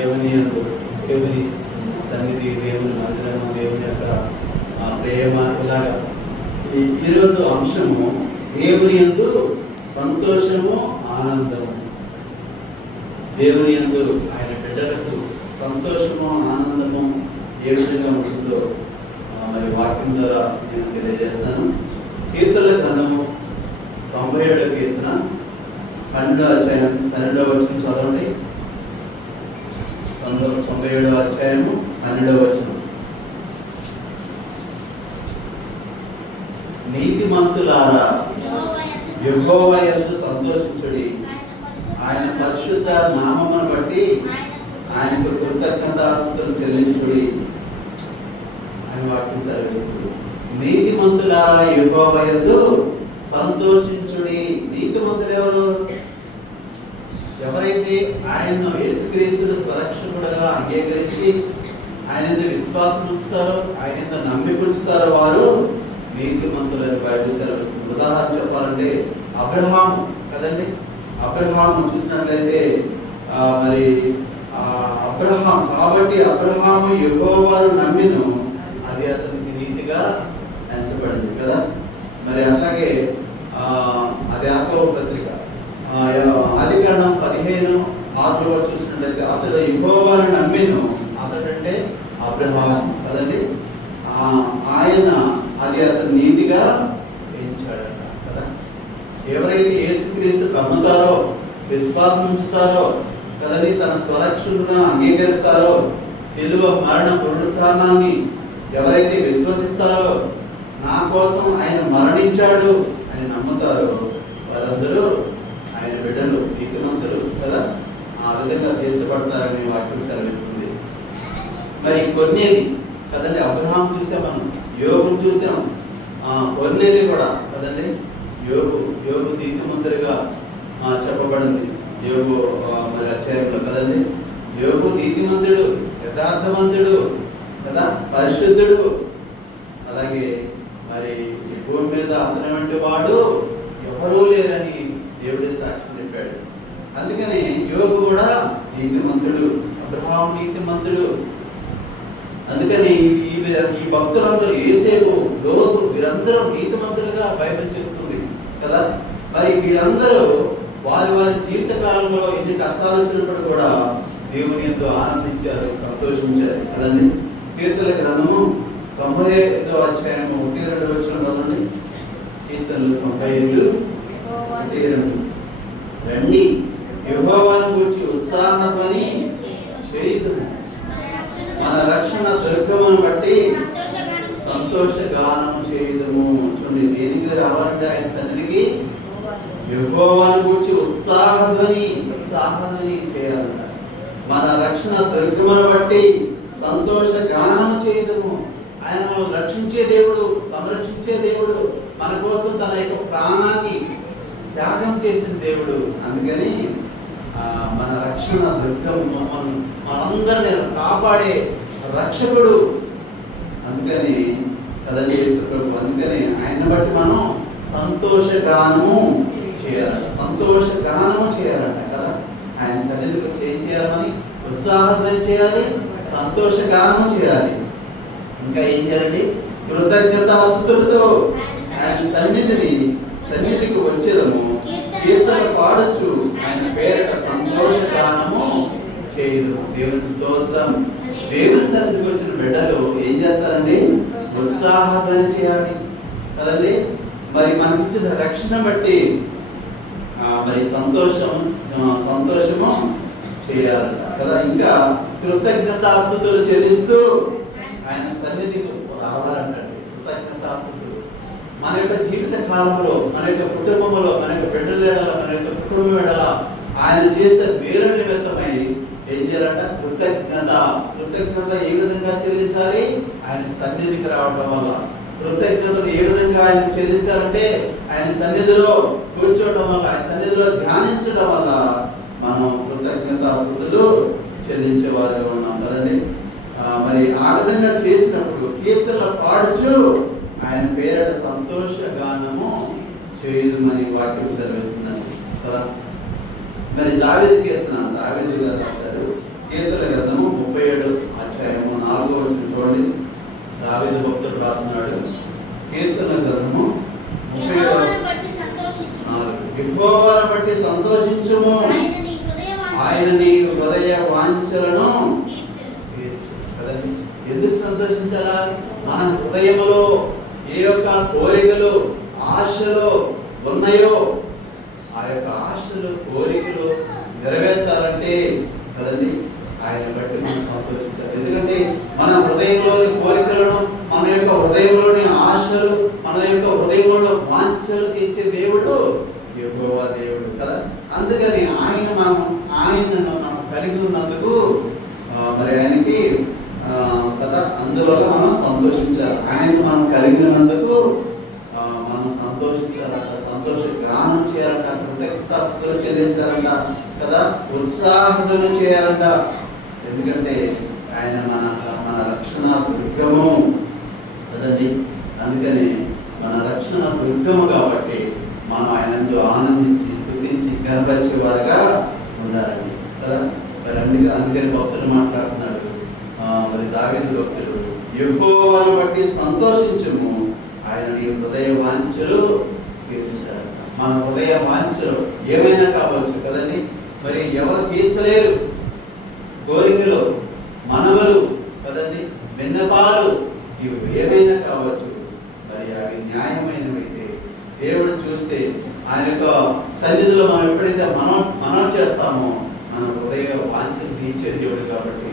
దేవుని సన్నిధి, దేవుని మందిరము, దేవుని యొక్క ప్రేమ, ఇలాగా ఈరోజు అంశము దేవుని యందు సంతోషము, ఆనందము. దేవుని యందు ఆయన బిడ్డలకు సంతోషము, ఆనందము ఏ విధంగా ఉంటుందో మరి వాక్యం ద్వారా నేను తెలియజేస్తాను. కీర్తనల గ్రంథము 97వ కీర్తన 12వ అధ్యాయం 12వ వచనం చదవండి. 97వ అధ్యాయము 12వ వచనం. నీతిమంతులారా యెహోవా యందు సంతోషించుడి, ఆయన పరిశుద్ధ నామమును బట్టి ఆయనకు కృతజ్ఞతాస్తుతులు చెల్లించుడి అని వాక్యం సెలవిస్తుంది. నీతిమంతులారా యెహోవా యందు సంతోషించుడి. నీతిమంతులు ఎవరు? ఎవరైతే ఆయన్ను యేసుక్రీస్తును స్వరక్షకుడుగా అంగీకరించి ఆయన విశ్వాసం ఉంచుతారో, ఆయన నమ్మిక ఉంచుతారో వారు నీతిమంతులని బైబిల్ సెలవిస్తుంది. ఉదాహరణ చెప్పాలంటే అబ్రహాము కదండి. అబ్రహాము చూసినట్లయితే మరి అబ్రహాం కాబట్టి అబ్రహాము యెహోవాను నమ్మిను, అది అతనికి నీతిగా ఎంచబడింది కదా. మరి అట్లాగే అది యాకోబు పత్రిక ఆదికాండం 15:6 చూసినట్లయితే అతడు యెహోవాను నమ్మిను, అతడంటే అబ్రహాము కదండి. ఆయన అది అతను నీతిగా ఎంచాడట కదా. ఎవరైతే యేసుక్రీస్తు నమ్ముతారో, విశ్వాసం ఉంచుతారో కదండి, తన స్వరక్షకుడుగా అంగీకరిస్తారో, శిలువ మరణ పునరుత్థానాన్ని ఎవరైతే విశ్వసిస్తారో, నా కోసం ఆయన మరణించాడు అని నమ్ముతారో వారందరూ ఆయన బిడ్డలు, నీతిమంతులు కదా. ఆ విధంగా తీర్చబడతారని వాక్యం సెలవిస్తుంది. మరి కొన్నేది కదండి, అబ్రహాం చూసాం, మనం యోబును చూసాం, కొన్నేది కూడా కదండి. యోబు నీతిమంతుడిగా చెప్పబడింది యోబు మరి అధ్యాయంలో కదండి. యోబు నీతిమంతుడు, యథార్థవంతుడు కదా, పరిశుద్ధుడు. అలాగే మరి ఈ భూమి మీద అతని వంటి వాడు ఎవరూ లేరని దేవుడే సాక్ష్యం చెప్పాడు. అందుకని యోబు కూడా నీతిమంతుడు, అబ్రహాం నీతిమంతుడు. అందుకని ఈ భక్తులందరూ, యేసేపు, లోతు, వీరందరూ నీతిమంతులుగా బైబిల్ చెబుతుంది కదా. మరి వీరందరూ వారి వారి జీవిత కాలంలో ఎన్ని కష్టాలు వచ్చినప్పుడు కూడా దేవుని యందు ఆనందించారు, సంతోషించారు కదండి. కీర్తనల గ్రంథము 95వ అధ్యాయము 1-2 వచనం చదవండి. కీర్తనలు 95:1-2. రండి, యెహోవాను గూర్చి ఉత్సాహధ్వని చేయుదుము, మన రక్షణ దుర్గమును బట్టి సంతోష గానము చేయుదుము. చూడండి, దేనికి రావాలంటే ఆయన సన్నిధికి యెహోవాను గూర్చి ఉత్సాహధ్వని చేయాలంట. మన రక్షణ దుర్గమును బట్టి సంతోష గానము చేయుదుము. ఆయన మనల్ని రక్షించే దేవుడు, సంరక్షించే దేవుడు, మన కోసం తన యొక్క ప్రాణాన్ని త్యాగం చేసిన దేవుడు. అందుకని మన రక్షణ దుర్గం, మనందరినీ కాపాడే రక్షకుడు. అందుకని కదండి యేసు ప్రభు. అందుకని ఆయన బట్టి మనం సంతోషగానము చేయాలంట కదా. ఆయన సన్నిధికి చేయాలని ఉత్సాహధ్వని చేయాలి, సంతోషగానము చేయాలి. ఇంకా ఏం చేయాలండి? కృతజ్ఞతాస్తుతులతో ఆయన సన్నిధికి వచ్చేదము, కీర్తన పాడొచ్చు, ఆయన పేరిట సంతోషగానము చేయదు. దేవుని స్తోత్రం. దేవుని సన్నిధికి వచ్చిన బిడ్డలు ఏం చేస్తారండి? ఉత్సాహధ్వని చేయాలి కదండి. మరి మనకిచ్చిన రక్షణ బట్టి మరి సంతోషము చేయాలి కదా. ఇంకా కృతజ్ఞతాస్తుతులు చెల్లిస్తూ ఆయన సన్నిధికి రావాలంటండి. కృతజ్ఞతాస్తుతులు మన యొక్క జీవిత కాలంలో, మన యొక్క కుటుంబంలో, మన యొక్క బిడ్డల ఎడల, మన యొక్క కుటుంబం ఎడల ఆయన చేసిన మేలు నిమిత్తమై ఏం చేయాలంట? కృతజ్ఞత ఏ విధంగా చెల్లించాలి? ఆయన సన్నిధికి రావడం వల్ల. కృతజ్ఞతలు ఏ విధంగా ఆయన చెల్లించాలంటే ఆయన సన్నిధిలో కూర్చోవడం వల్ల, ఆయన సన్నిధిలో ధ్యానించడం వల్ల మనం కృతజ్ఞతాస్తుతులు చెల్లించే వారిగా ఉన్నాం కదండి. మరి ఆ విధంగా చేసినప్పుడు కీర్తనలు పాడుచు ఆయన పేరట సంతోష గానము చేయమని వాక్యం సెలవిస్తున్నాను కదా. మరి దావీదు కీర్తన, దావీదు గారు రాశారు కీర్తన గ్రంథము 37 అధ్యాయము 4వ వచనం చూడండి. దావీదు భక్తుడు రాస్తున్నాడు. కీర్తన గ్రంథము 37 యెహోవాను బట్టి సంతోషించుము, ఆయన నీ హృదయ వాంఛలను తీర్చును. కదండి, ఎందుకు సంతోషించాలా? మన హృదయములో ఏ యొక్క కోరికలు ఆశలు ఉన్నాయో ఆ యొక్క ఆశలు కోరికలు నెరవేర్చాలంటే కదండి ఆయన బట్టి మనం సంతోషించాలి. ఎందుకంటే మన హృదయంలోని కోరికలను, మన యొక్క హృదయంలోని ఆశలు, మన యొక్క హృదయంలో వాంఛలు తీర్చే దేవుడు యెహోవా దేవుడు కదా. అందుకని ఆయనను మనం కలిగి ఉన్నందుకు మరి ఆయనకి కదా అందువల్ల మనం సంతోషించాలి. ఆయనను మనం కలిగినందుకు మనం సంతోషించాలంట, సంతోష గానం చేయాలంట, కృతజ్ఞతాస్తుతులు చెల్లించాలంట కదా, ఉత్సాహతులు చేయాలంట. ఎందుకంటే ఆయన మన రక్షణ దుర్గము కదండి. అందుకని మన రక్షణ దుర్గము కాబట్టి మనం ఆయనందు ఆనందించి స్తుతించి కనపరిచే వారుగా ఉండాలని కదా. మరి అందుకని భక్తులు మాట్లాడుతున్నాడు. మరి దావీదు భక్తుడు యెహోవాను బట్టి సంతోషించుము, ఆయన నీ హృదయ వాంఛలు తీరుస్తాడు. మన హృదయ వాంఛలు ఏమైనా కావచ్చు కదండి. మరి ఎవరు తీర్చలేరు కోరికలు, మనవలు కదండి, విన్నపాలు, ఇవి ఏమైనా కావచ్చు. మరి అవి న్యాయమైనవైతే దేవుడు చూస్తే ఆయన యొక్క సన్నిధిలో మనం ఎప్పుడైతే మనం చేస్తామో మన హృదయ వాంఛలు తీర్చే దేవుడు కాబట్టి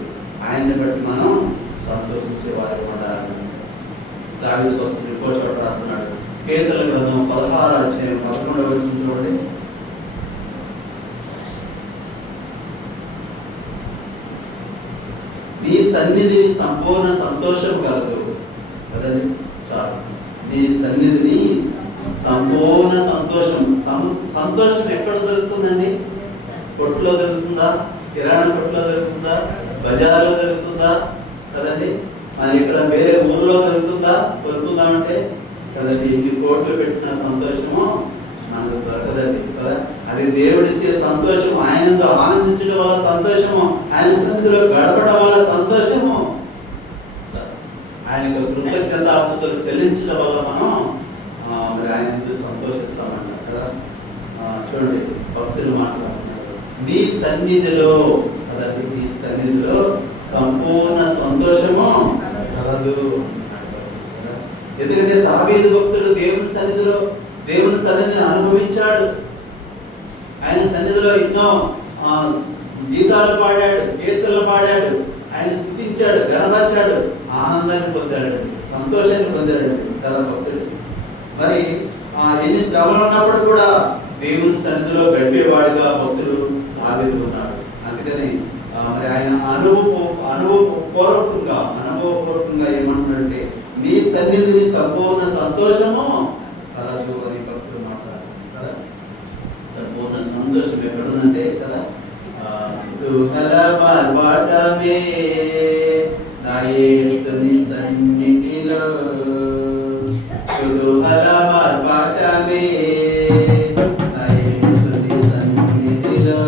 ఆయన్ని బట్టి మనం సంతోషించే వారు ఉండాలి. దావీదు భక్తుడు ఇంకో చోట రాస్తున్నాడు. కీర్తన గ్రంథం 16 అధ్యాయం 11వ వచనం చూడండి. నీ సన్నిధిని సంపూర్ణ సంతోషం కలదు కదండి. చాలు, నీ సన్నిధిని సంపూర్ణ సంతోషం. సంతోషం ఎక్కడ దొరుకుతుందండి? కొట్లో దొరుకుతుందా? కిరాణా కొట్లో దొరుకుతుందా? బజార్లో దొరుకుతుందా? కదండి. మన ఇక్కడ వేరే ఊర్లో దొరుకుతుందామంటే కదండి. ఇన్ని కోట్లు పెట్టిన సంతోషము మనకు దొరకదండి కదా. అది దేవుడిచ్చే సంతోషము, ఆయనతో ఆనందించడం వల్ల సంతోషము, ఆయన సన్నిధిలో గడపడం వల్ల సంతోషము, ఆయనకు కృతజ్ఞతాస్తుతులు చెల్లించడం వల్ల మనం మరి ఆయన సంతోషిస్తామన్నారు కదా. చూడండి భక్తులు మాట్లాడుతున్నారు. నీ సన్నిధిలో కదండి, నీ సన్నిధిలో సంపూర్ణ సంతోషము కలదు. ఎందుకంటే దావీదు భక్తుడు దేవుని సన్నిధిని అనుభవించాడు. ఆయన సన్నిధిలో ఎన్నో గీతాలు పాడాడు, కీర్తనలు పాడాడు, ఆయన స్తుతించాడు, గర్వపరిచాడు, ఆనందాన్ని పొందాడు, సంతోషాన్ని పొందాడు కదా భక్తుడు. మరి ఎన్ని శ్రమలు ఉన్నప్పుడు కూడా దేవుని సన్నిధిలో గడిపేవాడుగా భక్తుడు దావీదు ఉన్నాడు. అందుకని మరి ఆయన అనుభవపూర్వకంగా ఏమంటున్నాడంటే నీ సన్నిధిని సంపూర్ణ సంతోషము కలదు అని భక్తుడు మాట్లాడారు కదా. సంపూర్ణ సంతోషం ఎక్కడుందంటే కదా, దుఃఖలపాటమే నా యేసుని సన్నిధిలో, దుఃఖలపాటమే నా యేసుని సన్నిధిలో,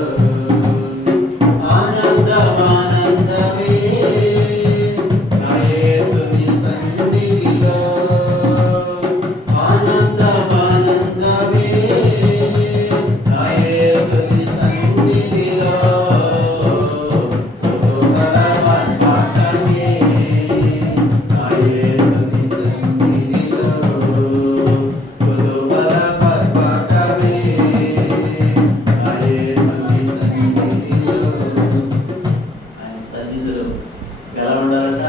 ఆనందమే నా యేసుని సన్నిధిలో, ఆనందమే నా యేసుని సన్నిధిలో, దుఃఖలపాటమే నా యేసుని సన్నిధిలో, దుఃఖలపాటమే నా యేసుని సన్నిధిలో. ఆయన సన్నిధిలో ఎలా ఉండాలంట?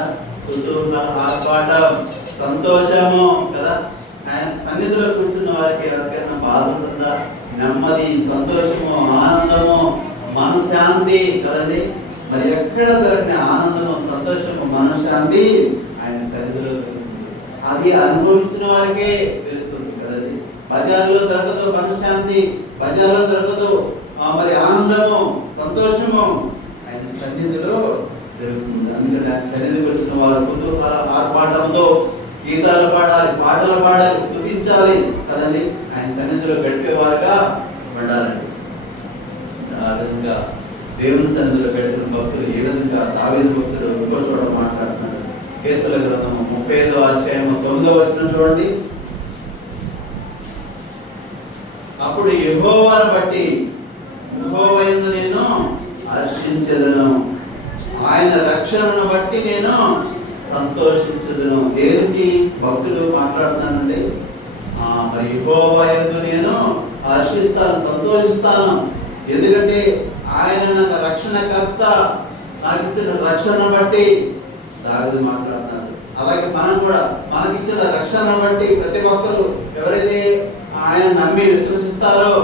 కుటుంబ ఆర్పాటం, సంతోషము కదా. ఆయన సన్నిధిలో కూర్చున్న వారికి ఎవరికైనా బాధ ఉంటుందా? నెమ్మది, సంతోషము, ఆనందము, మనశ్శాంతి కదండి. మరి ఎక్కడ దొరికిన ఆనందము, సంతోషము, మనశ్శాంతి ఆయన సన్నిధిలో దొరుకుతుంది. అది అనుభవించిన వారికే తెలుస్తుంది కదండి. బజార్లో దొరకదు మనశ్శాంతి, బజార్లో దొరకదు మరి ఆనందము, సంతోషము, ఆయన సన్నిధిలో జరుగుతుంది. అందుకని ఆయన సన్నిధికి వచ్చిన వారు కుతూహల ఆర్పాటంతో గీతాలు పాడాలి, పాటలు పాడాలి, స్తుతించాలి కదండి. ఆయన సన్నిధిలో గడిపేవారుగా ఉండాలండి. ఆ విధంగా దేవుని సన్నిధిలో పెడుతున్న భక్తులు ఏ విధంగా దావీదు భక్తుడు ఇంకో చోట మాట్లాడుతున్నాడు. కీర్తనల గ్రంథము 35వ అధ్యాయము 9వ వచనం చూడండి. అప్పుడు యెహోవాను బట్టి యెహోవా యందు నేను హర్షించెదను, ఆయన రక్షణను బట్టి నేను సంతోషించెదను. దేనికి భక్తుడు మాట్లాడుతున్నానండి? మరి యెహోవా యందు నేను హర్షిస్తాను, సంతోషిస్తాను. ఎందుకంటే ఆయన నాకు రక్షణకర్త, నాకు ఇచ్చిన రక్షణను బట్టి దావీదు మాట్లాడుతున్నాడు. అలాగే మనం కూడా మనకిచ్చిన రక్షణను బట్టి ప్రతి ఒక్కరు ఎవరైతే ఆయన నమ్మి విశ్వసిస్తారో,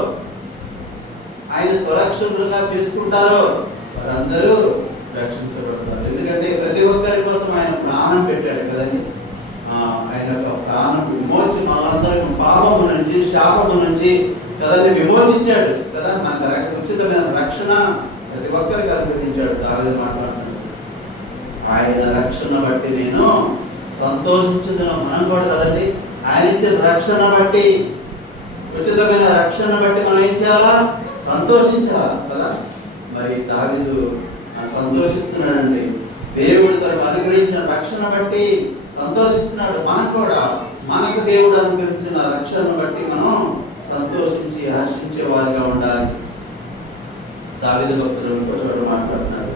ఆయన స్వరక్షకులుగా చేసుకుంటారో వారందరూ రక్షించబడతారు. ఎందుకంటే ప్రతి ఒక్కరి కోసం ఆయన ప్రాణం పెట్టాడు కదండి. ఆయన యొక్క ప్రాణం విమోచి మనందరం పాపము నుంచి, శాపము నుంచి కదండి విమోచించాడు కదా. మనకు ఉచితమైన రక్షణ ప్రతి ఒక్కరికి అనుగ్రహించాడు. దావీదు మాట్లాడుతున్నాడు, ఆయన రక్షణ బట్టి నేను సంతోషించుదును. మనం కూడా కదండి ఆయన ఇచ్చిన రక్షణ బట్టి, ఉచితమైన రక్షణ బట్టి మనం ఏం చేయాలా? సంతోషించాలా కదా. మరి దావీదు సంతోషిస్తున్నాడండి. దేవుడు తనకు అనుగ్రహించిన రక్షణ బట్టి సంతోషిస్తున్నాడు. మనకు కూడా మనకు దేవుడు అనుగ్రహించిన రక్షణను బట్టి మనం సంతోషించి హర్షించే వారిగా ఉండాలి. దావీదు భక్తుడు ఇంకో చోట మాట్లాడుతున్నాడు.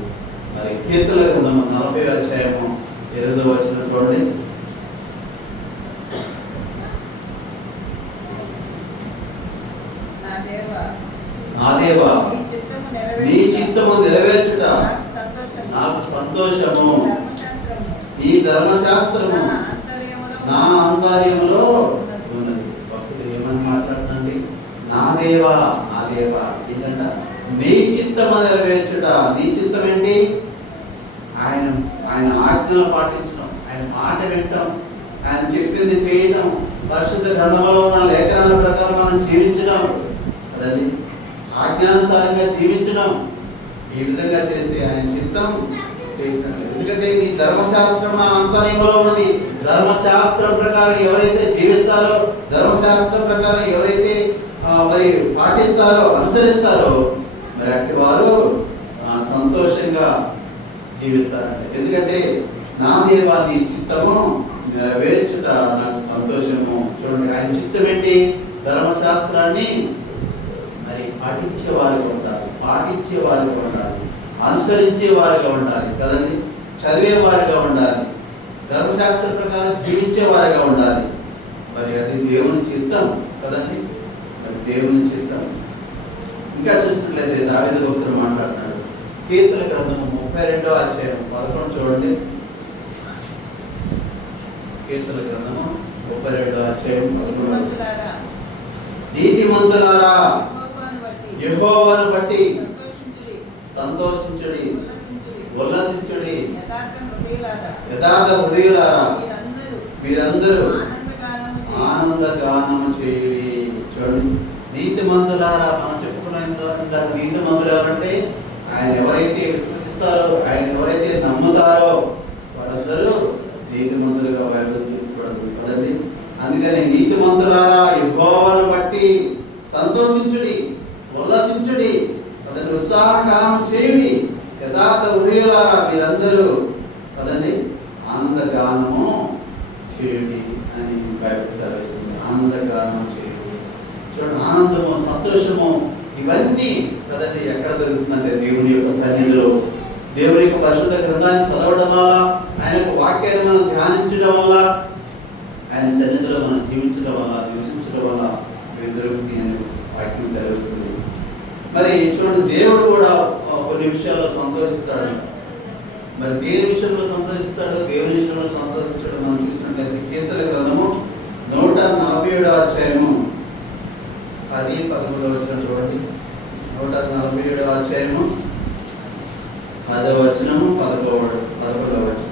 మరి కీర్తనల గ్రంథము 40వ అధ్యాయము 8వ వచనం చూడండి. నా దేవా, నీ చిత్తము నెరవేర్చుట నాకు సంతోషము. ఈ ధర్మశాస్త్రము నా ఆంతర్యములో ఉన్నది. భక్తుడు ఏమని మాట్లాడుతుంది? నా దేవా, నా దేవా ఏంటంట? నీ చిత్తము నెరవేర్చుట. నీ చిత్తం ఏంటి? ఆయన ఆజ్ఞలు పాటించడం, ఆయన మాట వినటం, ఆయన చెప్పింది చేయడం, పరిశుద్ధ గ్రంథంలో ఉన్న లేఖనాల ప్రకారం మనం జీవించడం కదండి. ఆజ్ఞానుసారంగా జీవించడం, ఈ విధంగా చేస్తే ఆయన చిత్తం చేస్తున్నాడు. ఎందుకంటే ఇది ధర్మశాస్త్రం నా అంతర్యంలో ఉన్నది. ధర్మశాస్త్రం ప్రకారం ఎవరైతే జీవిస్తారో, ధర్మశాస్త్రం ప్రకారం ఎవరైతే మరి పాటిస్తారో, అనుసరిస్తారో, మరి అట్టి వారు సంతోషంగా జీవిస్తారంట. ఎందుకంటే నా దేవా, నీ చిత్తము నెరవేర్చుట నాకు సంతోషము. చూడండి, ఆయన చిత్తం ఏంటి? ధర్మశాస్త్రాన్ని మరి పాటించే వారిగా ఉండాలి, పాటించే వారిగా ఉండాలి, అనుసరించే వారిగా ఉండాలి కదండి. చదివే వారిగా ఉండాలి, ధర్మశాస్త్ర ప్రకారం జీవించే వారిగా ఉండాలి. మరి అది దేవుని చిత్తం కదండి, అది దేవుని చిత్తం. ఇంకా చూసినట్లయితే దావీదు భక్తుడు మాట్లాడుతున్నాడు. కీర్తనల గ్రంథము 32వ అధ్యాయం 11 చూడండి. కీర్తనల గ్రంథము 32వ అధ్యాయం 11. నీతిమంతులారా యెహోవాను బట్టి సంతోషించుడి, ఉల్లసించుడి. యథార్థ హృదయులారా మీరందరూ ఆనందగానము చేయుడి. చూడండి, నీతిమంతులారా మనం చెప్పుకున్న నీతిమంతులు ఎవరంటే ఆయన ఎవరైతే విశ్వసిస్తారో, ఆయన ఎవరైతే నమ్ముతారో వారందరూ నీతిమంతులుగా వారు తీసుకోవడం కదండి. అందుకని నీతిమంతులారా యెహోవాను బట్టి సంతోషించుడి, ఉల్లసించుడి, అతని ఉత్సాహగానం చేయుడి. యథార్థ హృదయులారా మీరందరూ కదండి ఆనందగానము చేయుడి అని బైబిల్ సెలవిస్తుంది. ఆనందగానము చేయుడి. చూడండి, ఆనందము, సంతోషము ఇవన్నీ కదండి ఎక్కడ దొరుకుతుందంటే దేవుని యొక్క సన్నిధిలో, దేవుని యొక్క పరిశుద్ధ గ్రంథాన్ని చదవడం వల్ల, ఆయన యొక్క వాక్యాన్ని మనం ధ్యానించడం వల్ల, ఆయన సన్నిధిలో మనం జీవించడం వల్ల, నివసించడం వల్ల దొరుకుతుంది అని వాక్యం సెలవిస్తుంది. మరి చూడండి, దేవుడు కూడా కొన్ని విషయాల్లో సంతోషిస్తాడు. మరి దేని విషయంలో సంతోషిస్తాడు, దేవుని విషయంలో సంతోషించడం మనం చూసినట్లయితే కీర్తనల గ్రంథము 147వ అధ్యాయము 10-11 వచనం చూడండి. 147వ అధ్యాయము 10వ వచనము 11వ వచనం.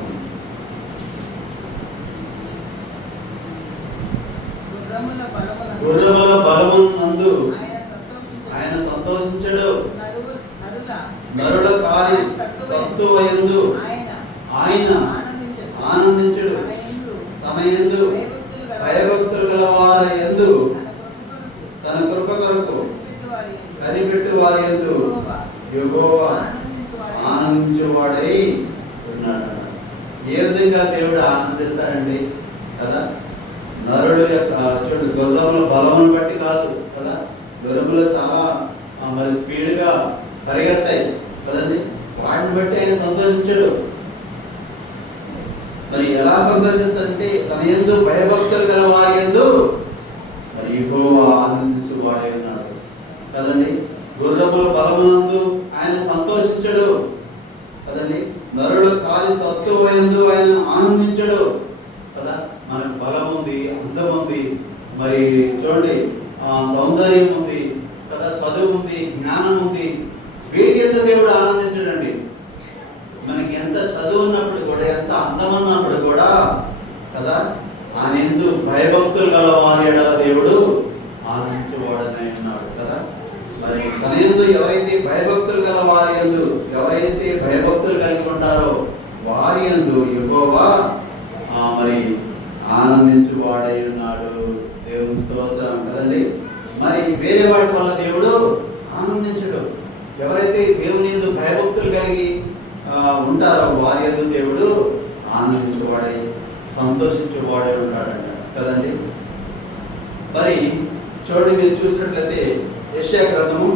గుర్రముల బలము నందు ఆయన సంతోషించడు, నరుల కార్య సత్తువయందు ఆయన ఆనందించడు. తన యందు భయభక్తులు గల వారి యందు తన కృప కొరకు కనిపెట్టు వారి యందు యెహోవా ఆనందించేవాడై ఉన్నాడు. ఏ విధంగా దేవుడు ఆనందిస్తాడండి కదా? నరుడు యొక్క చూడండి, గుర్రముల బలమును బట్టి కాదు కదా, గుర్రములు చాలా మరి స్పీడ్గా పరిగెడతాయి కదండి, వాటిని బట్టి ఆయన సంతోషించాడు. మరి ఎలా సంతోషిస్తాడంటే తన యందు భయభక్తులు గల వారి యందు మరి యెహోవా ఆనందించువాడై ఉన్నాడు కదండి. గుర్రముల బలమునందు ఆయన సంతోషించడు కదండి. నరుడు కాలి సత్తువ యందు ఆయన ఆనందించడు కదా. మనకు బలం ఉంది, అందం ఉంది, మరి చూడండి సౌందర్యం ఉంది కదా, చదువు ఉంది, జ్ఞానం ఉంది, వీటి ఎంత దేవుడు ఆనందించడండి. మనకి ఎంత చదువు ఉన్నప్పుడు కూడా, ఎంత అందం ఉన్నప్పుడు కూడా కదా, ఆయన ఎందు భయభక్తులు గల వారి ఎడల దేవుడు ఆనందించేవాడని ఉన్నాడు కదా. మరి తన యందు ఎవరైతే భయభక్తులు గల వారి యందు, ఎవరైతే భయభక్తులు కలిగి ఉంటారో వారి యందు యెహోవా మరి ఆనందించువాడై ఉన్నాడు. దేవుని స్తోత్రం కదండి. మరి వేరే వాటి వల్ల దేవుడు ఆనందించడు. ఎవరైతే దేవుని యందు భయభక్తులు కలిగి ఉంటారో వారి యందు దేవుడు ఆనందించేవాడై సంతోషించేవాడై ఉంటాడంట కదండి. మరి చూడండి, మీరు చూసినట్లయితే యెషయా గ్రంథము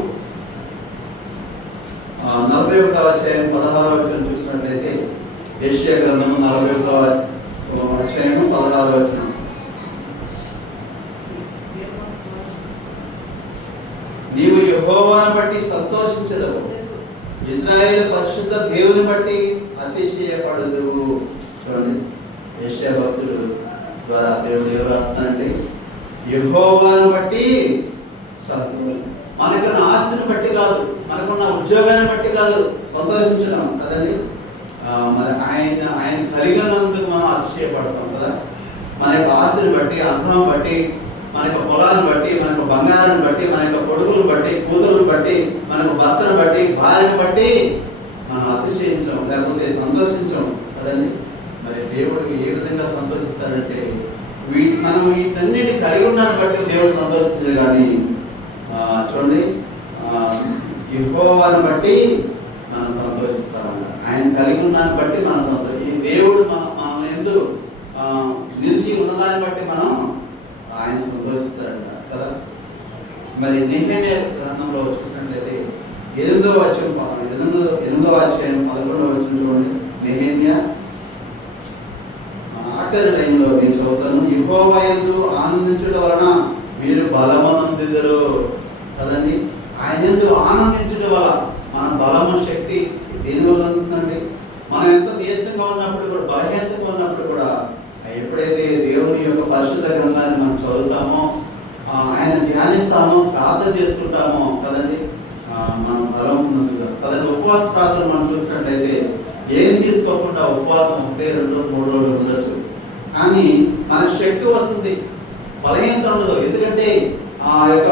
41వ అధ్యాయం 16వ వచనం చూసినట్లయితే, యెషయా గ్రంథము 41వ అధ్యాయం 16వ వచనం. నీవు యెహోవాను బట్టి సంతోషించదవు, ఇశ్రాయేలు పరిశుద్ధ దేవుని బట్టి అతిశయపడదువు. చూడండి, యెషయా భక్తుడు ద్వారా దేవుడు ఎవరు రాస్తున్నాడండి? యెహోవాను బట్టి మనకున్న ఆస్తిని బట్టి కాదు, మనకున్న ఉద్యోగాన్ని బట్టి కాదు సంతోషించడం కదండి. మరి ఆయన కలిగినందుకు మనం అతిశయపడతాం కదా. మన యొక్క ఆస్తిని బట్టి, అందం బట్టి, మన యొక్క పొలాన్ని బట్టి, మన యొక్క బంగారాన్ని బట్టి, మన యొక్క కొడుకులను బట్టి, కూతురులను బట్టి, మన యొక్క భర్తను బట్టి, భార్యను బట్టి మనం అతిశయించాం, లేకపోతే సంతోషించాం కదండి. మరి దేవుడు ఏ విధంగా సంతోషిస్తాడంటే మనం వీటన్నిటి కలిగి ఉన్నాన్ని బట్టి దేవుడు సంతోషించాడు. కానీ చూడండి, యెహోవాను బట్టి మనం సంతోషిస్తామన్న, ఆయన కలిగి ఉన్నాన్ని బట్టి మనం సంతోషి, ఈ దేవుడు మనల్ని ఎందు నిలిచి ఉన్నదాన్ని బట్టి మనం ఆయన సంతోషిస్తాడంట కదా. మరి నెహెమ్యా గ్రంథంలో చూసినట్లయితే 8వ అధ్యాయం 11వ వచనం చూడండి. నెహెమ్యా ఆఖరి లైన్లో నేను చదువుతాను. యెహోవా యందు ఆనందించడం వలన మీరు బలమునందుదురు కదండి. ఆయన యందు ఆనందించడం వల్ల మన బలము, శక్తి దేని వల్ల ఉంటుందండి? మనం ఎంత నీరసంగా ఉన్నప్పుడు కూడా, బలహీనతగా ఉన్నప్పుడు కూడా ఎప్పుడైతే దేవుని యొక్క పరిశుద్ధ గ్రంథాన్ని మనం చదువుతామో, ఆయన ధ్యానిస్తామో, ప్రార్థన చేసుకుంటామో కదండి, మనం బలం పొందుతాం కదండి. ఉపవాస ప్రార్థన మనం చూసినట్లయితే ఏం తీసుకోకుండా ఉపవాసం 1, 2, 3 రోజులు ఉండొచ్చు, కానీ మనకు శక్తి వస్తుంది, బలహీనత ఉండదు. ఎందుకంటే ఆ యొక్క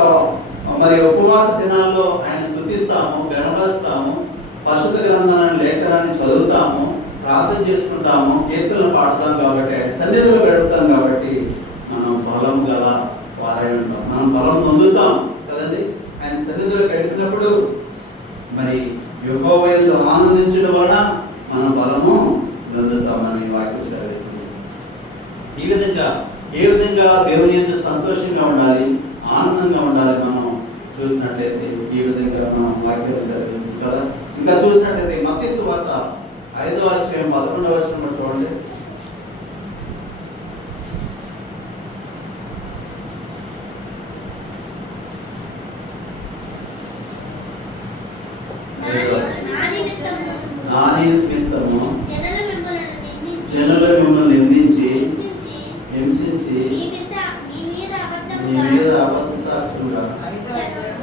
మరి ఉపవాస దినాల్లో ఆయన స్తుతిస్తాము, గణపరుస్తాము, పరిశుద్ధ గ్రంథాన్ని, లేఖనాన్ని చదువుతాము, ప్రార్థన చేసుకుంటాము, కీర్తనలు పాడుతాం కాబట్టి, ఆయన సన్నిధిలో గడుపుతాం కాబట్టి మనం బలం గల వారై ఉంటాం, మనం బలం పొందుతాం కదండి. ఆయన సన్నిధిలో గడిపినప్పుడు మరి యెహోవా యందు ఆనందించడం వలన మనం బలము పొందుతామని వాక్యం సెలవిస్తుంది. ఈ విధంగా ఏ విధంగా దేవుని యందు సంతోషంగా ఉండాలి, ఆనందంగా ఉండాలి మనం చూసినట్లయితే ఈ విధంగా మనం వాక్యం సెలవిస్తుంది కదా. ఇంకా చూసినట్లయితే మత్తయి సువార్త 5వ అధ్యాయం 11వ వచనం చూడండి. నా నిమిత్తము జనులు మిమ్మల్ని నిందించి హింసించి మీ మీద అబద్ధ సాక్షులుగా 5:11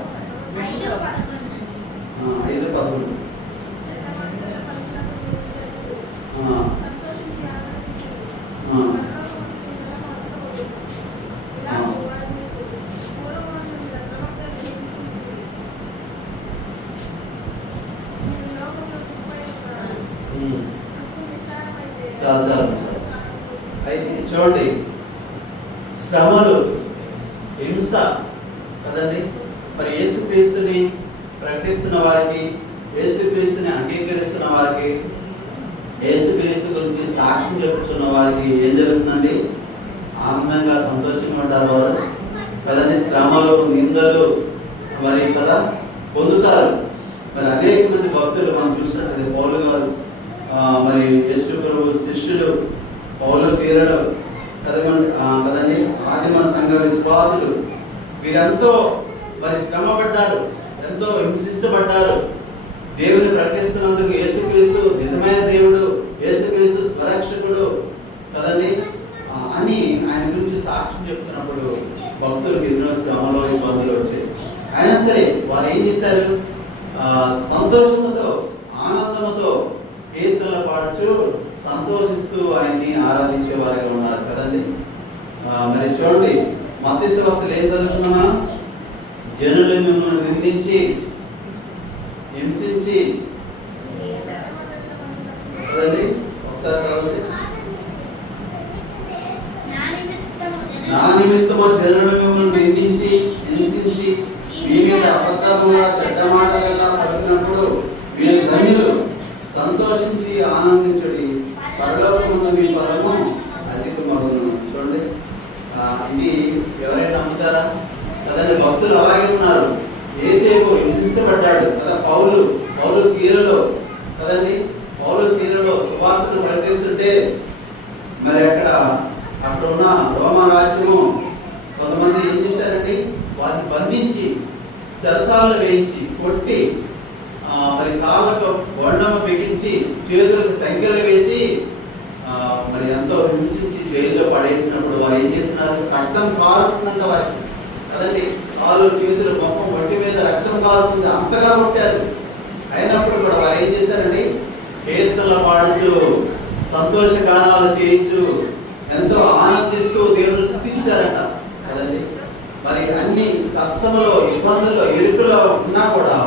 అయితే చూడండి, శ్రమలు, హింస కదండి. మరి యేసుక్రీస్తుని ప్రకటిస్తున్న వారికి, యేసుక్రీస్తుని అంగీకరిస్తున్న వారికి, యేసుక్రీస్తు గురించి సాక్ష్యం చెప్పుతున్న వారికి ఏం జరుగుతుందండి? ఆనందంగా సంతోషంగా ఉంటారు వారు కదండి. శ్రమలు, నిందలు మరి కదా పొందుతారు. మరి అనేక మంది భక్తులు మనం చూసినట్లయితే పౌలు గారు, మరి యేసు ప్రభు శిష్యులు, పౌలు శీలలు కదండి, ఆదిమ సంఘ విశ్వాసులు వీరంతో మరి శ్రమ పడ్డారు, ఎంతో హింసించబడ్డారు. దేవుని ప్రకటిస్తున్నందుకు యేసుక్రీస్తు నిజమైన దేవుడు, యేసుక్రీస్తు స్వరక్షకుడు కదండి అని ఆయన గురించి సాక్ష్యం చెప్తున్నప్పుడు భక్తులకు ఎన్నో శ్రమలో ఇబ్బందులు వచ్చాయి. అయినా సరే వారు ఏం చేస్తారు? సంతోషంతో, ఆనందంతో కీర్తనలు పాడుచు సంతోషిస్తూ ఆయన్ని ఆరాధించే వారిగా ఉన్నారు కదండి. మరి చూడండి, మత్తయి సువార్తలో ఏం చదువుతున్నా? జనులు మిమ్మల్ని నిందించి, హింసించి కదండి, ఒకసారి చదవండి. నా నిమిత్తము జనులు మిమ్మల్ని నిందించి, హింసించి మీ మీద అబద్ధముగా చెడ్డ మాటలెల్లా పలికినప్పుడు మీరు ధన్యులు, సంతోషించి ఆనందించుడి, పరలోకమందు మీ ఫలము అధికమగును. చూడండి, ఇది ఎవరైనా నమ్ముతారా కదండి? భక్తులు అలాగే ఉన్నారు. యేసేపు హింసించబడ్డాడు కదా. పౌలు శీలలో కదండి, పౌలు శీలలో సువార్తను ప్రకటిస్తుంటే మరి అక్కడ ఉన్న రోమా రాజ్యము కొంతమంది ఏం చేశారండి? వారిని బంధించి చెరసాలలో వేయించి కొట్టి, మరి కాళ్ళకు బొండము బిగించి చేతులకు సంఖ్యలు వేసి మరి ఎంతో హింసించి జైల్లో పడేసినప్పుడు వారు ఏం చేస్తున్నారు? రక్తం కారుతున్నంత వారికి కదండి, కాళ్ళు చేతులు మొహం ఒంటి మీద రక్తం కారుతుంది, అంతగా కొట్టారు. అయినప్పుడు కూడా వారు ఏం చేశారండి? కీర్తనలు పాడుచు, సంతోష గానాలు చేయొచ్చు, ఎంతో ఆనందిస్తూ దేవుని స్తుతించారట కదండి. మరి అన్ని కష్టంలో, ఇబ్బందుల్లో, ఇరుకులో ఉన్నా కూడా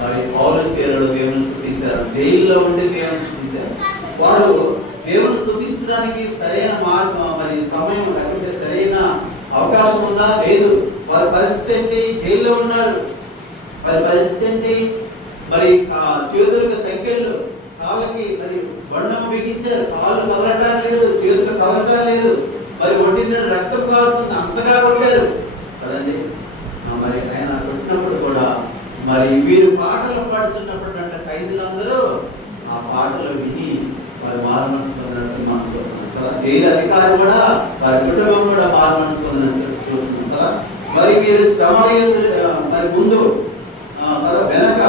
మరి పౌలు శీలలు దేవుని స్తుతించారు. జైల్లో ఉండి దేవుని స్తుతించారు. వారు దేవుని స్తుతించడానికి సరైన మార్గం, మరి సమయం లేకపోతే సరైన అవకాశం ఉందా? లేదు. వారి పరిస్థితి ఏంటి? జైల్లో ఉన్నారు. వారి పరిస్థితి ఏంటి? మరి చేతులకు సంఖ్యలు, కాళ్ళకి మరి బండము బిగించారు, కాళ్ళు కదలటం లేదు, చేతులు కదలటం లేదు, మరి ఒంటి మీద రక్తం కారుతుంది, అంతగా కొట్టారు కదండి. మరి ఆయన కొట్టినప్పుడు కూడా మరి వీరు పాటలు పాడుతున్నప్పుడు అంటే ఖైదీలందరూ ఆ పాటలు విని వారి మారు మనసు పొందినట్టు మనం చూస్తున్నాం కదా. జైలు అధికారి కూడా, వారి కుటుంబం కూడా మారు మనసు పొందినట్టు చూస్తున్నాం కదా. మరి వీరు శ్రమ మరి ముందు కదా, వెనక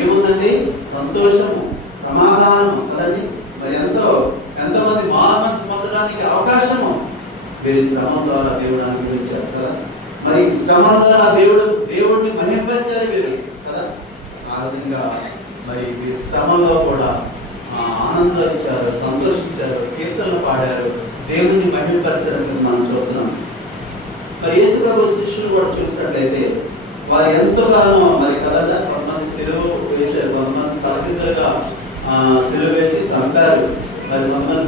ఏముందండి? సంతోషము, సమాధానం కదండి. మరి ఎంతోమంది మారు మనసు పొందడానికి అవకాశము వీరి శ్రమ ద్వారా దేవుడు అనుగ్రహించారు కదా. మరి శ్రమ ద్వారా దేవుడిని మహింపరిచారు వీరు కదా. ఆ విధంగా మరి వీరి శ్రమలో కూడా ఆనందించారు, సంతోషించారు, కీర్తనలు పాడారు, దేవుడిని మహింపరచడానికి మనం చూస్తున్నాం. మరి యేసు ప్రభు శిష్యులు కూడా చూసినట్లయితే వారు ఎంతగానో మరి కదండి, కొంతమంది సిలువ వేశారు, కొంతమంది తలకిందులుగా సిలువ వేసి చంపారు, మరి కొంతమంది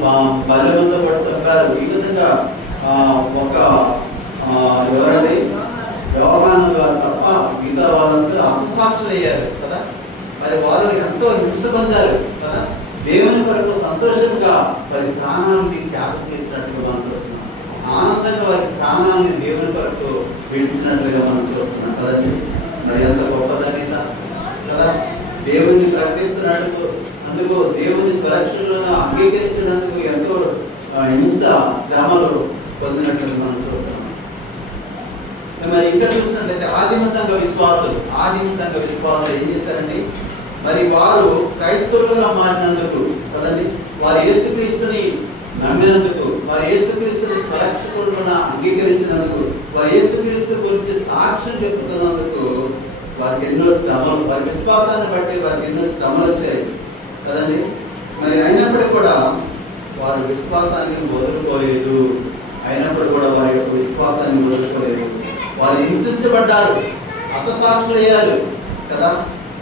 బలవంతో కూడా చంపారు. ఈ విధంగా ఒక ఎవరండి, యోహాను గారు తప్ప మిగతా వాళ్ళందరూ హతసాక్షులు అయ్యారు కదా. మరి వారు ఎంతో హింస పొందారు కదా. దేవుని కొరకు సంతోషంగా వారి ప్రాణాలని త్యాగం చేసినట్టుగా మనం చూస్తున్నాం. ఆనందంగా వారి ప్రాణాలని దేవుని కొరకు విడిచినట్లుగా మనం చూస్తున్నాం కదండి. మరి ఎంత గొప్ప ధన్యత కదా. దేవుని ప్రకటిస్తున్నట్టు, అందుకు దేవుని స్వరక్షణలో అంగీకరించినందుకు ఎంతో హింస, శ్రమలు పొందినట్లుగా మనం చూస్తున్నాం. మరి ఇంకా చూసినట్లయితే ఆదిమ సంఘ విశ్వాసులు ఏం చేస్తారండి? మరి వారు క్రైస్తవులుగా మారినందుకు కదండి, వారు యేసుక్రీస్తుని నమ్మినందుకు, వారు యేసుక్రీస్తుని స్వరక్షకుడుగా అంగీకరించినందుకు, వారు యేసుక్రీస్తు గురించి సాక్ష్యం చెప్తున్నందుకు వారికి ఎన్నో శ్రమలు, వారి విశ్వాసాన్ని బట్టి వారికి ఎన్నో శ్రమలు వచ్చాయి కదండి. మరి అయినప్పటికీ కూడా వారు విశ్వాసాన్ని వదులుకోలేదు. వారు హింసించబడ్డారు, హతసాక్షులు అయ్యారు కదా.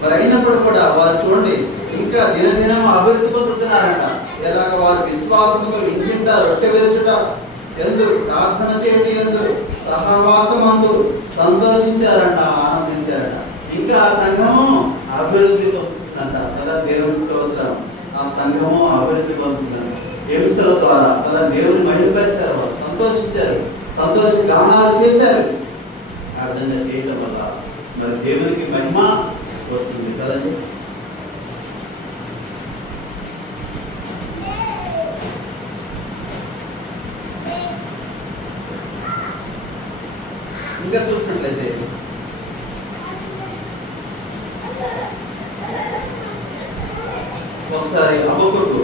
మరి అయినప్పుడు కూడా వారు చూడండి ఇంకా దినదినం అభివృద్ధి పొందుతున్నారంట. ఎలాగ వారు విశ్వాసంతో ఇంటింట రొట్టె విరుచుట ఎందు, ప్రార్థన చేయడం ఎందు, సహవాసం అందు సంతోషించారంట, ఆనందించారంట. ఇంకా ఆ సంఘము అభివృద్ధి దేవుని స్తోత్రం. ఆ సంఘము అభివృద్ధి పొందుతున్నారు. ఎముస్తల ద్వారా కదా దేవుని మహిమపరిచారు, సంతోషించారు, సంతోష గానాలు చేశారు. ఆ విధంగా చేయటం వల్ల మరి దేవునికి మహిమ వస్తుంది కదండి. ఇంకా చూసినట్లయితే ఒకసారి హబక్కూకు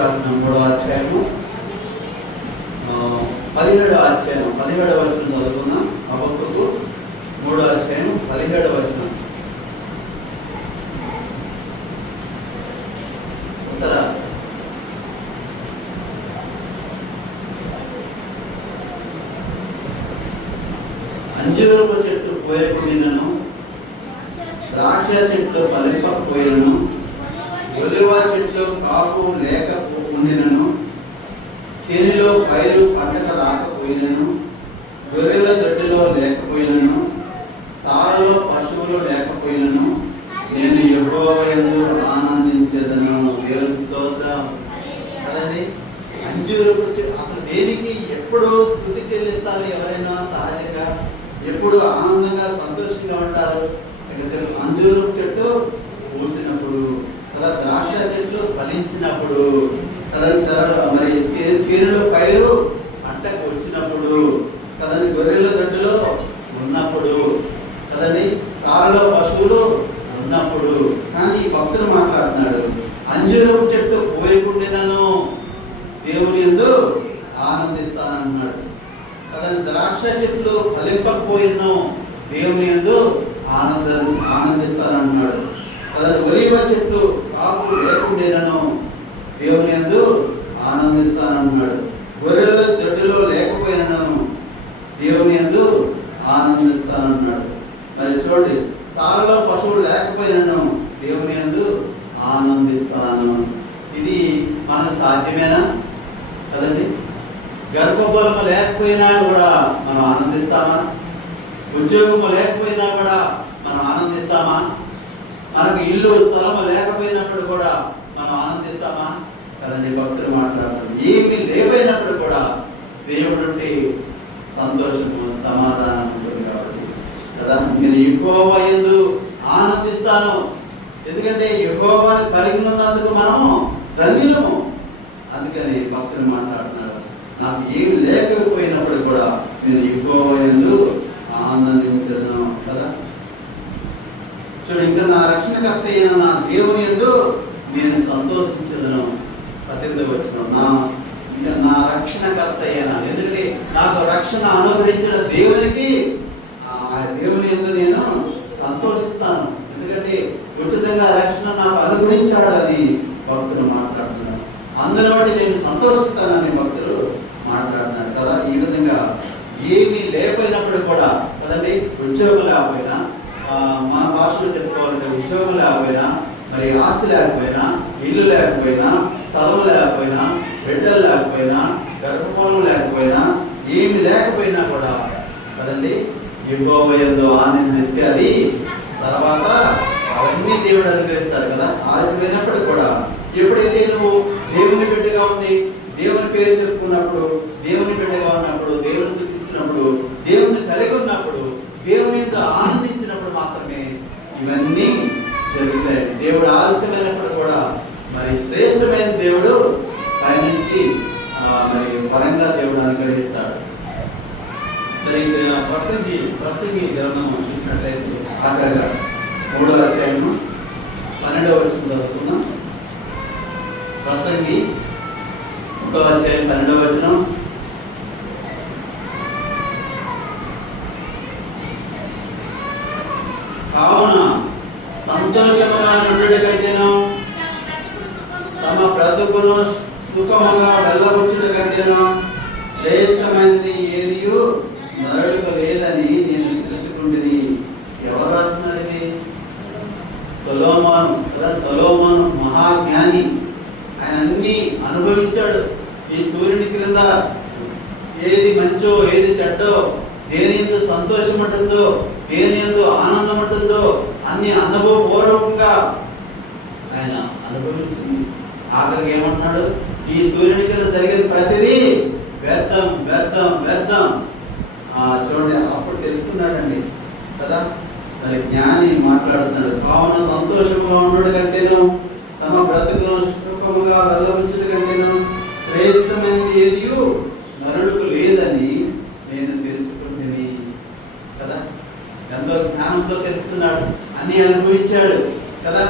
రాసిన 3వ అధ్యాయము 17వ అధ్యాయం 17వ వచనం చదువుకున్నాం. హబక్కూకు 3వ అధ్యాయం 17వ వచనం. ఉంటారా? అంజూరపు చెట్టు పోయకుండినను, ద్రాక్ష చెట్లు ఫలింపకపోయినను, ఒలివ చెట్లు కాపు లేక ఉండినను, చేనిలో పైరు పంటక రాకపోయినను, గొర్రెల దొడ్డిలో లేకపోయినను, సారలో పశువులు లేకపోయినను, నేను యెహోవా యందు ఆనందించేదను. దేవుని స్తోత్రం కదండి. అంజూరపు అసలు దేనికి ఎప్పుడు స్తుతి చెల్లిస్తారు? ఎవరైనా సహజంగా ఎప్పుడు ఆనందంగా సంతోషంగా ఉంటారు? అంజూరపు చెట్టు పూసినప్పుడు కదా, ద్రాక్ష చెట్లు ఫలించినప్పుడు కదండి, మరి చేనులో పైరు పంటకు వచ్చినప్పుడు కదండి, గొర్రెల దొడ్డులో ఉన్నప్పుడు కదండి, సారలో పశువులు ఉన్నప్పుడు. కానీ ఈ భక్తుడు మాట్లాడుతున్నాడు, అంజూరపు చెట్టు పోయకుండినను దేవుని యందు ఆనందిస్తానన్నాడు కదండి. ద్రాక్ష చెట్లు ఫలింపకపోయినను దేవుని యందు ఆనందిస్తానన్నాడు కదండి. ఒలివ చెట్లు కాపు లేకుండేనను దేవుని యందు ఆనందిస్తానన్నాడు. గొర్రెల దొడ్డిలో లేకపోయినను దేవుని యందు ఆనందిస్తానన్నాడు. మరి చూడండి, సాలలో పశువులు లేకపోయినను దేవుని యందు ఆనందిస్తాను. ఇది మనకు సాధ్యమేనా కదండి? గర్భఫలము లేకపోయినా కూడా మనం ఆనందిస్తామా? ఉద్యోగము లేకపోయినా కూడా మనం ఆనందిస్తామా? మనకు ఇల్లు స్థలము లేకపోయినప్పుడు కూడా మనం ఆనందిస్తామా కదండి? భక్తులు మాట్లాడుతారు, ఏమి లేకపోయినప్పుడు కూడా దేవుడు సంతోషము సమాధానం ఉంటుంది కాబట్టి కదా. నేను యెహోవా యందు ఆనందిస్తాను. ఎందుకంటే యెహోవాను కలిగి ఉన్నందుకు మనము ధన్యులము. అందుకని భక్తులు మాట్లాడుతున్నారు, నాకు ఏమి లేకపోయినప్పుడు కూడా నేను యెహోవా యందు ఆనందించను కదా. చూడు, ఇంకా నా రక్షణకర్త అయిన నా దేవుని యందు నేను సంతోషించదును. 18వ వచనం, నా రక్షణకర్త అయిన, ఎందుకంటే నాకు రక్షణ అనుగ్రహించిన దేవునికి, ఆ దేవుని యందు నేను సంతోషిస్తాను. ఎందుకంటే ఉచితంగా రక్షణ నాకు అనుగ్రహించాడు అని భక్తులు మాట్లాడుతున్నారు. అందులో బట్టి నేను సంతోషిస్తానని భక్తులు మాట్లాడుతున్నాడు కదా. ఈ విధంగా ఏమీ లేకపోయినప్పుడు కూడా కదండి, ఉద్యోగం లేకపోయినా, మా భాషలో చెప్పుకోవాలంటే ఉద్యోగం లేకపోయినా, మరి ఆస్తి లేకపోయినా, ఇల్లు లేకపోయినా, స్థలం లేకపోయినా, బిడ్డలు లేకపోయినా, గర్భఫలం లేకపోయినా, ఏమి లేకపోయినా కూడా కదండి యెహోవా యందు ఆనందిస్తే అది తర్వాత అవన్నీ దేవుడు అనుగ్రహిస్తాడు కదా. ఆలస్యమైనప్పుడు కూడా ఎప్పుడైతే నువ్వు దేవుని బిడ్డగా ఉంది, దేవుని పేరు చెప్పుకున్నప్పుడు, దేవుని బిడ్డగా ఉన్నప్పుడు, దేవుని స్తుతించినప్పుడు, దేవుని కలిగి ఉన్నప్పుడు, దేవుని యందు ఆనందించినప్పుడు మాత్రమే ఇవన్నీ జరుగుతాయి. దేవుడు ఆలస్యమైనప్పుడు కూడా మరి శ్రేష్టమైన దేవుడు పైనుంచి మరి పరంగా దేవుడు అనుగ్రహిస్తాడు. మరి ప్రసంగి గ్రంథం చూసినట్లయితే ఆఖరిగా 3వ అధ్యాయము 12వ వచనం చదువుతున్నాం. ప్రసంగి 3వ అధ్యాయం 12వ వచనం, కావున సంతోషముగా నుండుటకైతేను, తమ బ్రతుకును సుఖముగా వెళ్ళవచ్చుట కంటేను శ్రేష్టమైనది ఏదియు నరులకు లేదని నేను తెలుసుకుంటుంది. ఎవరు రాస్తున్నారు ఇది? సొలొమోను కదా. సొలొమోను మహాజ్ఞాని. ఆయన అన్ని అనుభవించాడు. ఈ సూర్యుని క్రింద ఏది మంచో ఏది చెడ్డో, దేని యందు సంతోషం ఉంటుందో, దేని యందు ఆనందం ఉంటుందో అన్ని అనుభవపూర్వకంగా ఆయన అనుభవించి ఆఖరికి ఏమంటున్నాడు, ఈ సూర్యుని కింద జరిగేది ప్రతిదీ వ్యర్థం వ్యర్థం వ్యర్థం. చూడండి, అప్పుడు తెలుసుకున్నాడండి కదా. మరి జ్ఞాని మాట్లాడుతున్నాడు, కావున సంతోషంగా ఉండడు కంటేను తమ బ్రతుకును సుఖముగా వెళ్ళవచ్చుట కంటేను శ్రేష్టమైనది ఏదియు నరుడుకు లేదని నేను తెలుసుకుంటుని కదా. ఎంతో జ్ఞానంతో తెలుసుకున్నాడు, అన్ని అనుభవించాడు కదా.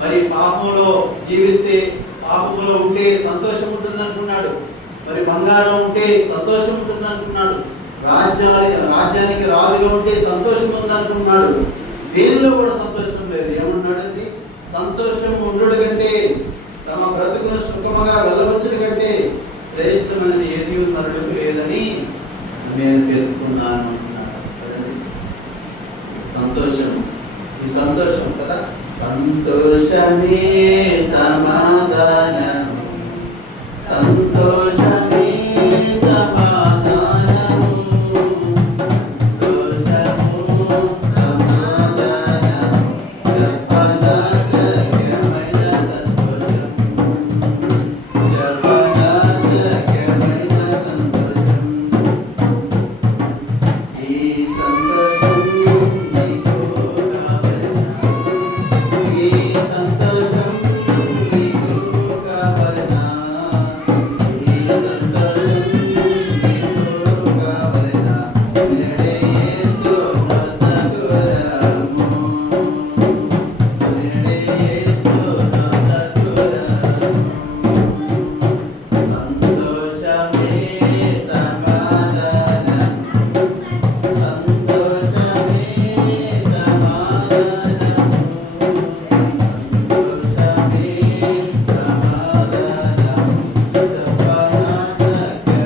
మరి పాపంలో జీవిస్తే, పాపంలో ఉంటే సంతోషం ఉంటుంది అనుకున్నాడు. మరి బంగారం ఉంటే సంతోషం ఉంటుంది అనుకున్నాడు. రాజ్యానికి రాజుగా ఉంటే సంతోషం ఉంది అనుకున్నాడు. దేనిలో కూడా సంతోషం లేదు. ఏమన్నాడండి, సంతోషం ఉండుట కంటే తమ బ్రతుకును సుఖముగా వెళ్ళవచ్చుట కంటే శ్రేష్టమైనది ఏది నరుడుకు లేదని నేను తెలుసుకున్నాను అంటున్నాడు కదండి. సంతోషం, ఈ సంతోషం కదా, సంతోషమే సమాధానం, సంతోషమే సమాధానము, సంతోషము సమాధానము, జపనాశక్యమైన సంతోషం, జపనాశక్యమైన సంతోషం. ఈ సంతోషం నీకు కావలెనా, ఈ సంతోషం నీకు కావలెనా, ఈ సంతోషం నీకు కావలెనా, నేడే యేసు నొద్దకు రాము, నేడే యేసు నొద్దకు రాము. సంతోషమే సమాధానం, సంతోషమే సమాధానము, సంతోషమే సమాధానము, సర్వనాశక్యమైన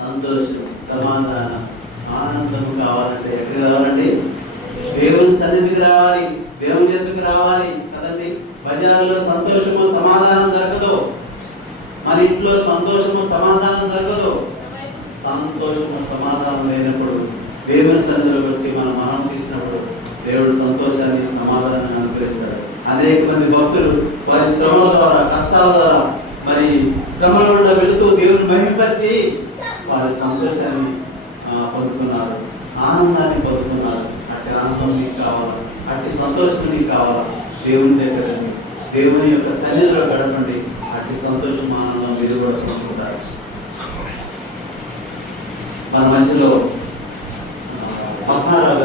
సంతోషం, సమాధానం, ఆనందం కావాలంటే ఎక్కడ కావాలండి? దేవుని సన్నిధికి రావాలి, దేవుని ఎద్దుకు రావాలి కదండి. బజార్లో సంతోషము సమాధానం దొరకదు, మన ఇంట్లో సంతోషము సమాధానం దొరకదు. సంతోషము సమాధానం లేనప్పుడు దేవుని సన్నిధిలోకి వచ్చి మనం చేసినప్పుడు దేవుడు సంతోషాన్ని సమాధానాన్ని అనుగ్రహిస్తాడు. అనేక మంది భక్తులు వారి శ్రమల ద్వారా, కష్టాల ద్వారా, మరి శ్రమల గుండా వెళుతూ దేవుని మహిమపరిచి వారి సంతోషాన్ని పొందుకున్నారు, ఆనందాన్ని పొందుకున్నారు. అట్టి ఆనందం నీకు కావాలా, అట్టి సంతోషం నీకు కావాలా, దేవుని దగ్గర దేవుని యొక్క సన్నిధిలో గడపండి. అట్టి సంతోషం, ఆనందం మీరు కూడా పొందుకుంటారు. మన మధ్యలో